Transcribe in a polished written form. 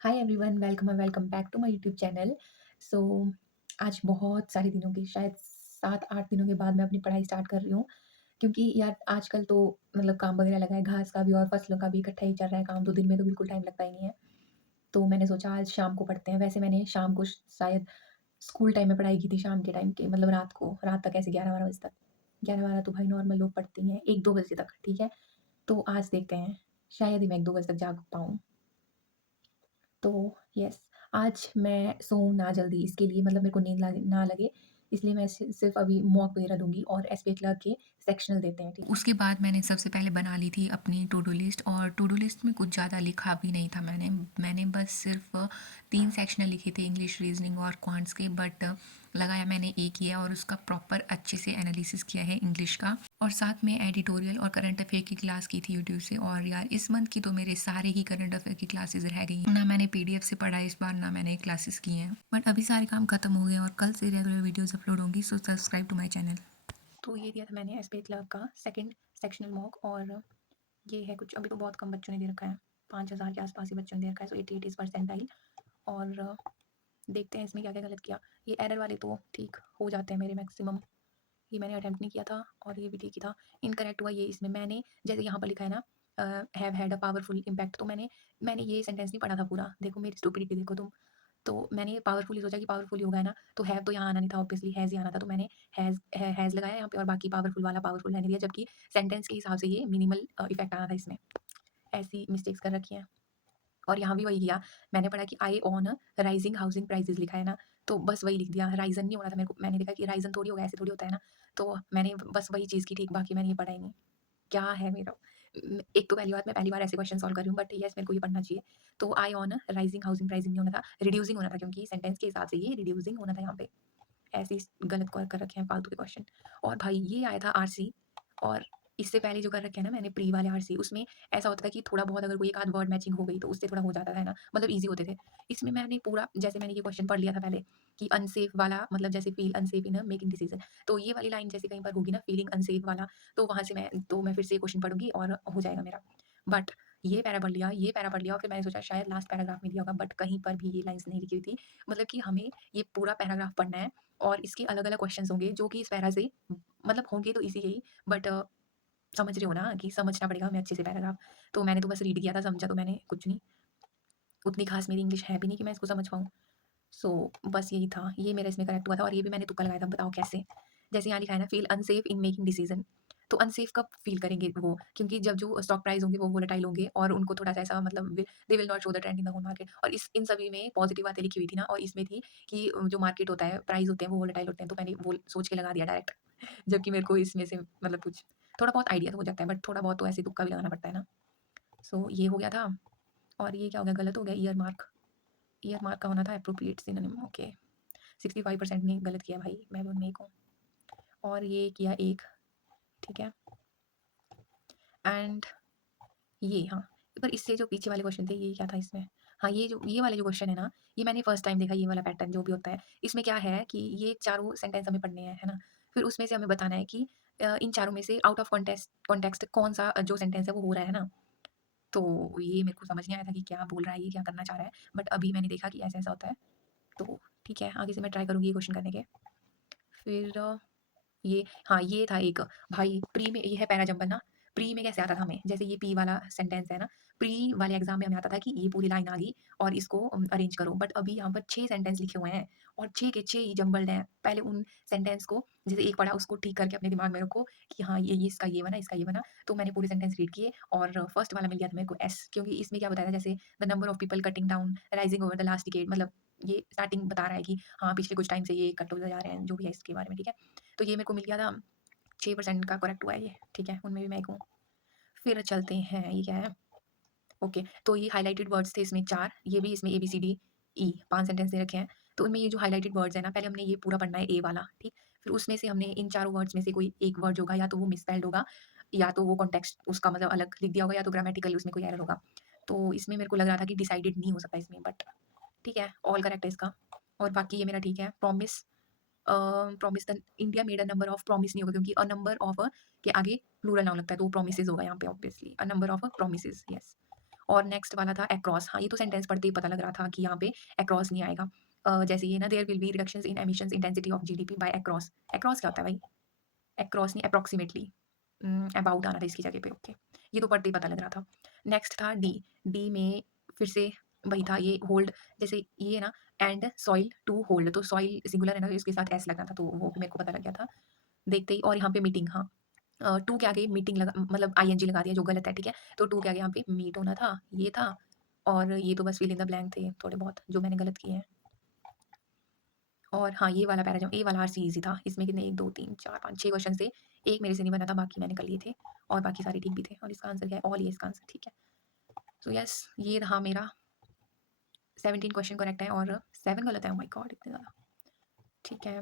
Hi everyone, welcome back to my YouTube channel. So आज बहुत सारे दिनों के शायद 7-8 दिनों के बाद मैं अपनी पढ़ाई स्टार्ट कर रही हूँ। क्योंकि यार आजकल तो मतलब काम वगैरह लगा है, घास का भी और फसलों का भी इकट्ठा ही चल रहा है काम, तो दिन में तो बिल्कुल टाइम लगता ही नहीं है। तो मैंने सोचा आज शाम को पढ़ते हैं। वैसे मैंने शाम को शायद स्कूल टाइम में पढ़ाई की थी, शाम के टाइम के मतलब रात को, रात तक ऐसे 11-12 बजे तक। 11-12 तो भाई नॉर्मल लोग पढ़ते ही हैं, 1-2 बजे तक, ठीक है? तो आज देखते हैं, शायद ही मैं 1-2 बजे तक जाग पाऊँ। तो यस, आज मैं सोऊँ ना जल्दी, इसके लिए मतलब मेरे को नींद लागे ना लगे, इसलिए मैं सिर्फ़ अभी मॉक वगैरह दूँगी और एसपीए क्लर्क के सेक्शनल देते हैं, ठीक है? उसके बाद मैंने सबसे पहले बना ली थी अपनी टू डू लिस्ट, और टू डू लिस्ट में कुछ ज़्यादा लिखा भी नहीं था मैंने। मैंने बस सिर्फ 3 सेक्शनल लिखे थे, इंग्लिश, रीजनिंग और क्वांट्स के, बट लगाया मैंने एक ही है और उसका प्रॉपर अच्छे से एनालिसिस किया है इंग्लिश का। और साथ में एडिटोरियल और करंट अफेयर की क्लास की थी यूट्यूब से। और यार इस मंथ की तो मेरे सारे ही करंट अफेयर की क्लासेस रह गई हैं। ना मैंने पीडीएफ से पढ़ा इस बार, ना मैंने क्लासेस की हैं, बट अभी सारे काम खत्म हो गए और कल से रेगुलर वीडियोज़ अपलोड होंगी। So subscribe to my channel. तो ये दिया था मैंने एसपीए क्लर्क का सेकंड सेक्शनल मॉक, और ये है कुछ, अभी तो बहुत कम बच्चों ने दे रखा है, 5000 के आस-पास ही बच्चों ने दे रखा है, सो 88 परसेंटाइल। और देखते हैं इसमें क्या-क्या गलत किया। ये एरर वाले तो ठीक हो जाते हैं मेरे मैक्सिमम, ये मैंने अटेम्प्ट नहीं किया था और ये भी ठीक ही था। इनकरेक्ट हुआ ये इसमें, मैंने जैसे यहाँ पर लिखा है ना, have had a powerful impact, तो मैंने ये सेंटेंस नहीं पढ़ा था पूरा। देखो मेरी स्टुपिडिटी देखो तुम। तो मैंने पावरफुल ही सोचा कि पावरफुल ही होगा, है ना? तो हैव तो यहाँ आना नहीं था, ऑब्वियसली हैज़ ही आना था, तो मैंने हैज़ लगाया यहाँ पे और बाकी पावरफुल वाला पावरफुल रहने दिया, जबकि सेंटेंस के हिसाब से ये मिनिमल इफ़ेक्ट आना था इसमें। ऐसी मिस्टेक्स कर रखी हैं। और यहाँ भी वही किया, मैंने पढ़ा कि आई ऑन राइजिंग हाउसिंग प्राइसेस लिखा है ना, तो बस वही लिख दिया, राइज़न नहीं होना था मेरे को। मैंने देखा कि राइज़न थोड़ी होगा, ऐसे थोड़ी होता है ना, तो मैंने बस वही चीज़ की, ठीक, बाकी मैंने ये पढ़ा ही नहीं। क्या है मेरा, एक तो पहली बात, मैं पहली बार ऐसे क्वेश्चन सॉल्व कर रही हूँ, बट येस मेरे को ये पढ़ना चाहिए। तो आई ऑन राइजिंग हाउसिंग प्राइसिंग नहीं होना था, रिड्यूसिंग होना था, क्योंकि सेंटेंस के हिसाब से ये रिड्यूसिंग होना था यहाँ पे। ऐसे ही गलत कर रखे हैं फालतू के क्वेश्चन। और भाई ये आया था आरसी, और इससे पहले जो कर रखे हैं ना मैंने प्री वाले आरसी, उसमें ऐसा होता था कि थोड़ा बहुत अगर कोई एक आध वर्ड मैचिंग हो गई तो उससे थोड़ा हो जाता था, है ना, मतलब ईज़ी होते थे। इसमें मैंने पूरा, जैसे मैंने ये क्वेश्चन पढ़ लिया था पहले कि अनसेफ वाला मतलब जैसे feel unsafe in making decision, तो ये वाली लाइन जैसे कहीं पर होगी ना फीलिंग अनसेफ वाला, तो वहाँ से मैं फिर से ये क्वेश्चन पढ़ूँगी और हो जाएगा मेरा। बट ये पैरा पढ़ लिया, ये पैरा पढ़ लिया और फिर मैंने सोचा शायद लास्ट पैराग्राफ में दिया होगा, बट कहीं पर भी ये लाइन्स नहीं लिखी हुई थी। मतलब कि हमें ये पूरा पैराग्राफ पढ़ना है और इसके अलग-अलग क्वेश्चंस होंगे जो कि इस पैरा से मतलब होंगे तो ईज़ी ही, बट समझ रहे हो ना कि समझना पड़ेगा हमें अच्छे से पैराग्राफ। तो मैंने तो बस रीड किया था, समझा तो मैंने कुछ नहीं। उतनी ख़ास मेरी इंग्लिश है भी नहीं कि मैं इसको समझ पाऊँ। सो बस यही था, ये मेरा इसमें करेक्ट हुआ था और ये भी मैंने तुक्का लगाया था, बताओ कैसे? जैसे यहाँ लिखा है ना, feel unsafe in making decision, तो अनसेफ कब फ़ील करेंगे वो? क्योंकि जब जो स्टॉक प्राइस होंगे वो वोलेटाइल होंगे और उनको थोड़ा-सा ऐसा मतलब they will not show the trend in the whole market, और इस इन सभी में पॉज़िटिव बातें लिखी हुई थी ना, और इसमें थी कि जो मार्केट होता है, प्राइस होते हैं वो वोलेटाइल होते हैं, तो मैंने वो सोच के लगा दिया डायरेक्ट। जबकि मेरे को इसमें से मतलब कुछ थोड़ा बहुत आइडिया तो हो जाता है, बट थोड़ा बहुत तो ऐसे तुक्का भी लगाना पड़ता है ना। सो ये हो गया था। और ये क्या हो गया, गलत हो गया, ईयर मार्क। ईयर मार्क का होना था एप्रोप्रिएट सिनोनिम, ओके। 65% ने गलत किया भाई, मैं भी उनमें एक हूँ। और ये किया एक, ठीक है। एंड ये, हाँ, पर इससे जो पीछे वाले क्वेश्चन थे, ये क्या था इसमें? हाँ, ये वाले जो क्वेश्चन है ना, ये मैंने फर्स्ट टाइम देखा, ये वाला पैटर्न जो भी होता है। इसमें क्या है कि ये चारों सेंटेंस हमें पढ़ने हैं, है ना? फिर उसमें से हमें बताना है कि इन चारों में से आउट ऑफ कॉन्टेक्स्ट कौन-सा जो सेंटेंस है वो हो रहा है ना? तो ये मेरे को समझ नहीं आया था कि क्या बोल रहा है ये, क्या करना चाह रहा है? बट अभी मैंने देखा कि ऐसा-ऐसा होता है। तो ठीक है, आगे से मैं ट्राई करूँगी ये क्वेश्चन करने के। फिर ये, हाँ, ये था एक, भाई प्री में ये है पैरा जंबल ना, प्री में कैसे आता था हमें, जैसे ये पी वाला सेंटेंस है ना, प्री वाले एग्ज़ाम में हमें आता था कि ये पूरी लाइन आ गई और इसको अरेंज करो, बट अभी यहाँ पर 6 सेंटेंस लिखे हुए हैं और 6 के 6 ही जंबल्ड हैं। पहले उन सेंटेंस को, जैसे एक पढ़ा उसको ठीक करके अपने दिमाग में रखो कि हाँ, ये इसका ये बना, इसका ये बना, तो मैंने पूरे सेंटेंस रीड किए और फर्स्ट वाला मिल गया था मेरे को एस, क्योंकि इसमें क्या बताया था, जैसे the number of people cutting down rising over the last decade, मतलब ये स्टार्टिंग बता रहा है कि हाँ, पिछले कुछ टाइम से ये कट होते जा रहे हैं, जो भी है इसके बारे में, ठीक है। तो ये मेरे को मिल गया था, 6% का करेक्ट हुआ है ये, ठीक है, उनमें भी मैं एक हूँ। फिर चलते हैं, ये क्या है? ओके, तो ये हाइलाइटेड वर्ड्स थे इसमें 4, ये भी इसमें एबीसीडी ई 5 सेंटेंस दे रखे हैं। तो उनमें ये जो हाइलाइटेड वर्ड्स हैं ना, पहले हमने ये पूरा पढ़ना है ए वाला, ठीक? फिर उसमें से हमने इन चारों वर्ड्स में से कोई एक वर्ड जो होगा, या तो वो मिसस्पेल्ड होगा, या तो वो कॉन्टेक्स्ट उसका मतलब अलग लिख दिया होगा, या तो ग्रामेटिकली उसमें कोई एरर होगा। तो इसमें मेरे को लग रहा था कि डिसाइडेड नहीं हो सकता इसमें, बट ठीक है, ऑल करेक्ट है इसका। और बाकी ये मेरा ठीक है। Promise, promise the India made a number of, promise नहीं होगा क्योंकि अ नंबर ऑफ के आगे प्लूरल नाउन लगता है, तो प्रोमिसेस होगा यहाँ पे obviously, a number of promises, yes. और नेक्स्ट वाला था अक्रॉस। हाँ, ये तो सेंटेंस पढ़ते ही पता लग रहा था कि यहाँ पे अक्रॉस नहीं आएगा। जैसे ये ना there will be reductions in emissions intensity of GDP by across. Across क्या होता है भाई? अक्रॉस नहीं अप्रॉक्सिमेटली। अबाउट आना था इसकी जगह पे, ओके। ये तो पढ़ते ही पता लग रहा था। नेक्स्ट था डी। डी में फिर से वही था, ये होल्ड, जैसे ये ना एंड सॉइल टू होल्ड, तो सॉइल सिंगुलर है ना, तो इसके साथ एस लगना था, तो वो मेरे को पता लग गया था देखते ही। और यहाँ पे मीटिंग, हाँ, टू के आगे मीटिंग लगा, मतलब आईएनजी लगा दिया जो गलत है, ठीक है। तो टू के आगे यहाँ पे मीट होना था, ये था। और ये तो बस फिल इन द ब्लैंक थे थोड़े बहुत जो मैंने गलत किए हैं। और हाँ, ये वाला पैराग्राफ, ये वाला आरसी ईजी था। इसमें कितने 1 2 3 4 5 6 क्वेश्चन थे। एक मेरे से नहीं बना था, बाकी मैंने कर लिए थे और बाकी सारे ठीक भी थे। और इसका आंसर क्या है? ऑल, ये इसका आंसर, ठीक है। सो यस, ये रहा मेरा 17 क्वेश्चन करेक्ट है और 7 गलत है। ओह माय गॉड, इतने ज़्यादा। ठीक है।